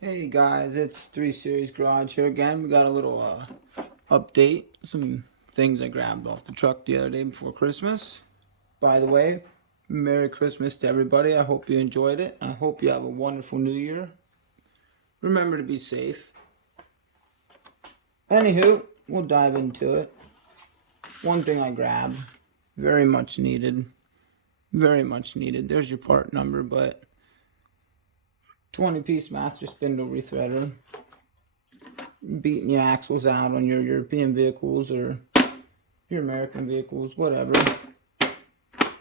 Hey guys, it's 3 Series Garage here again. We got a little update. Some things I grabbed off the truck the other day before Christmas. By the way, Merry Christmas to everybody. I hope you enjoyed it. I hope you have a wonderful New Year. Remember to be safe. Anywho, we'll dive into it. One thing I grabbed, very much needed. Very much needed. There's your part number, but 20-piece master spindle rethreader. Beating your axles out on your European vehicles or your American vehicles, whatever.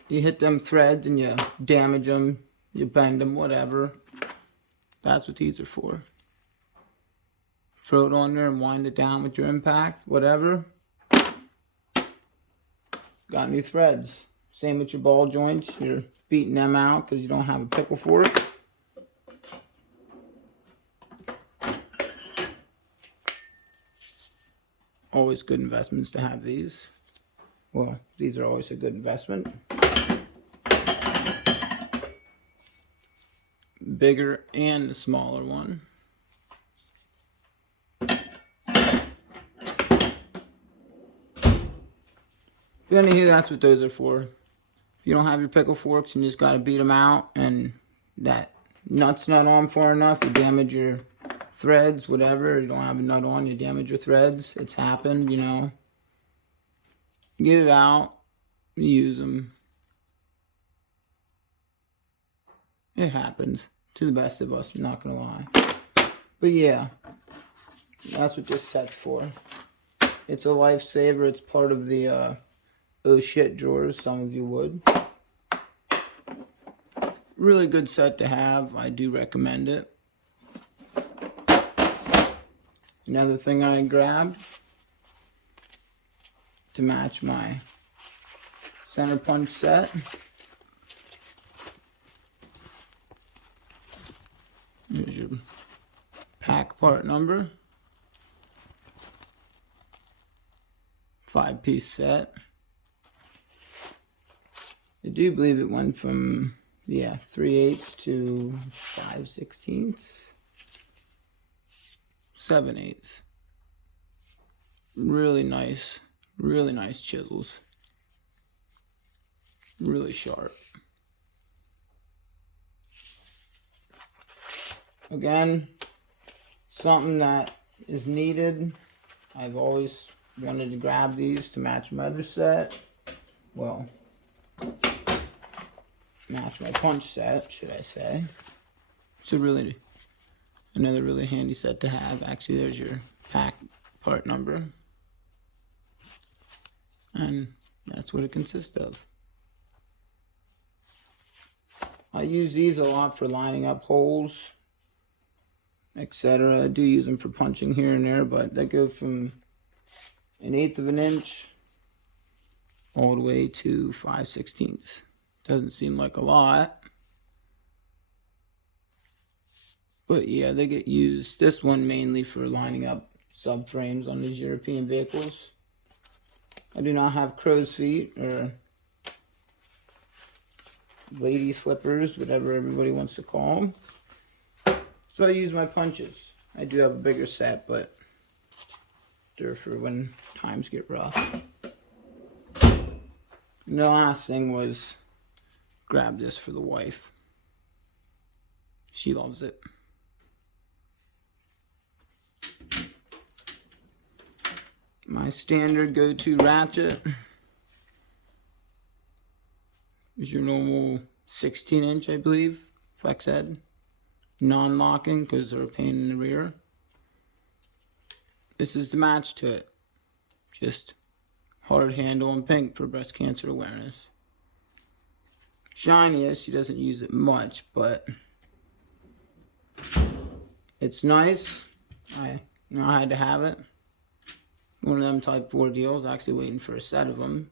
You hit them threads and you damage them, you bend them, whatever. That's what these are for. Throw it on there and wind it down with your impact, whatever. Got new threads. Same with your ball joints. You're beating them out because you don't have a pickle fork. Always good investments to have these. Well, these are always a good investment. Bigger and the smaller one. But anywho, that's what those are for. If you don't have your pickle forks and you just gotta beat them out and that nut's not on far enough, you damage your threads, whatever. You don't have a nut on, you damage your threads. It's happened, you know. Get it out, use them. It happens to the best of us, I'm not gonna lie. But yeah, that's what this set's for. It's a lifesaver. It's part of the oh shit drawers, some of you would. Really good set to have. I do recommend it. Another thing I grabbed to match my center punch set. Here's your pack part number. 5-piece set. I do believe it went from 3/8 to 5/16. 7/8. Really nice chisels. Really sharp. Again, something that is needed. I've always wanted to grab these to match my other set. Well, match my punch set, should I say. It's another really handy set to have. Actually, there's your pack part number. And that's what it consists of. I use these a lot for lining up holes, etc. I do use them for punching here and there, but they go from 1/8 of an inch all the way to 5/16. Doesn't seem like a lot. But yeah, they get used. This one mainly for lining up subframes on these European vehicles. I do not have crow's feet or lady slippers, whatever everybody wants to call them. So I use my punches. I do have a bigger set, but they're for when times get rough. And the last thing was grab this for the wife. She loves it. My standard go-to ratchet is your normal 16-inch, I believe, flex head. Non-locking because they're a pain in the rear. This is the match to it. Just hard handle and pink for breast cancer awareness. Shiniest, she doesn't use it much, but it's nice. I had to have it. One of them type 4 deals. Actually waiting for a set of them,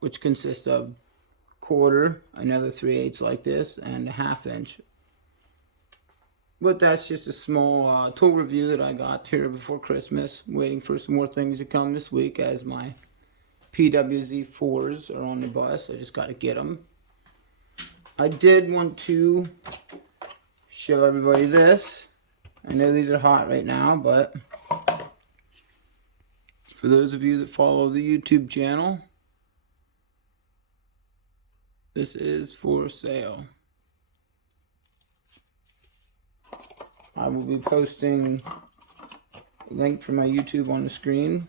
which consists of quarter, another 3/8 like this, and a 1/2 inch. But that's just a small tool review that I got here before Christmas. I'm waiting for some more things to come this week as my PWZ4s are on the bus. I just got to get them. I did want to show everybody this. I know these are hot right now, but for those of you that follow the YouTube channel, this is for sale. I will be posting a link for my YouTube on the screen.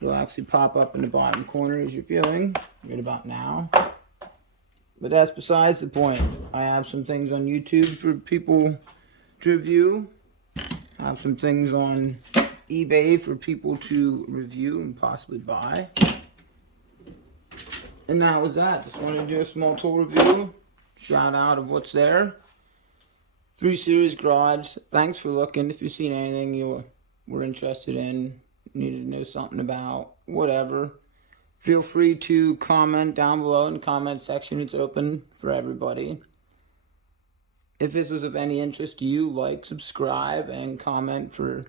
It'll actually pop up in the bottom corner as you're viewing right about now. But that's besides the point. I have some things on YouTube for people to review. I have some things on eBay for people to review and possibly buy. And that was that. Just wanted to do a small tool review. Shout out of what's there. 3 Series Garage. Thanks for looking. If you've seen anything you were interested in, needed to know something about, whatever, feel free to comment down below in the comment section. It's open for everybody. If this was of any interest to you, like, subscribe, and comment for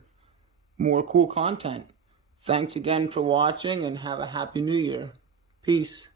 more cool content. Thanks again for watching, and have a happy new year. Peace.